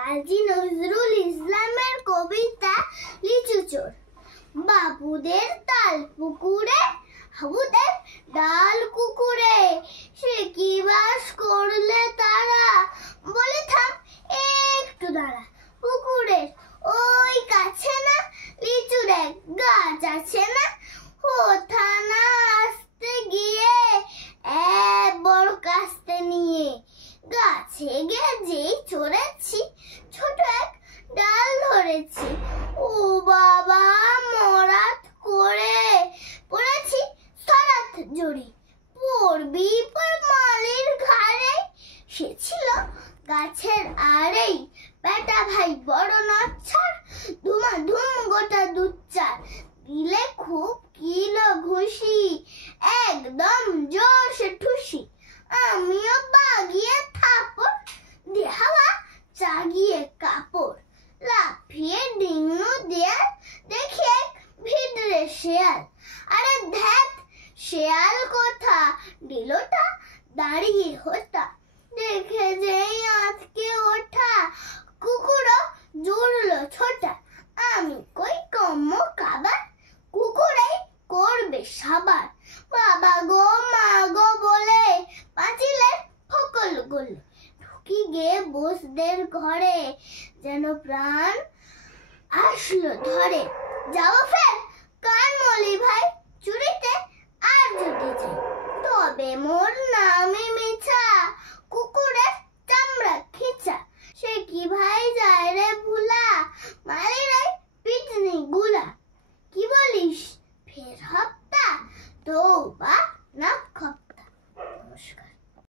কাজী নজরুল ইসলামের কবিতা লিচু চোর। বাবুদের তাল পুকুরে, হাবুদের ডাল কুকুরে, সে কি বাস করলে তারা, বলে থাম একটু দাঁড়া। পুকুরের ওই কাছে না লিচুর এক গাছ আছে না, কোথা না আসতে গিয়ে বড় কাস্তে নিয়ে গাছে গিয়ে যেই চড়েছি, ছোট এক ডাল ধরেছি। ও বাবা, মরাত করে পড়েছি সরাত জড়ি, পড়বি পর মালির ঘাড়ে। সে ছিল গাছের আড়েই, বেটা ভাই বড় নাচ্ছার, ধুমাধুম গোটা দুচ্চার, দিলে খুব কিলো ঘুষি, একদম জোরসে ঠুসি। আমিও বাগিয়ে থাপড়, দেহাওয়া চাগিয়ে কাপড়, লাফিয়ে ডিঙু দিয়ে দেখি এক ভিড়রে শেয়াল। আরে ধ্যাত, শেয়াল কোথা, দিলটা দাঁড়িয়ে হোতা, দেখে যেই আজকে ওঠা, কুকুরও জুড়লো ছোটা। আমি কই কম্ম কাবার, কুকুরেই করবে সাবার। বাবা গো মা গো বলে পাঁচিলের ফকল গলে, ঢুকি গে বসদের ঘরে, যেন প্রাণ আসলো ধরে। যাও ফের কান মলি ভাই, চুরিতে আর যদি যাই, তবে মোর নামে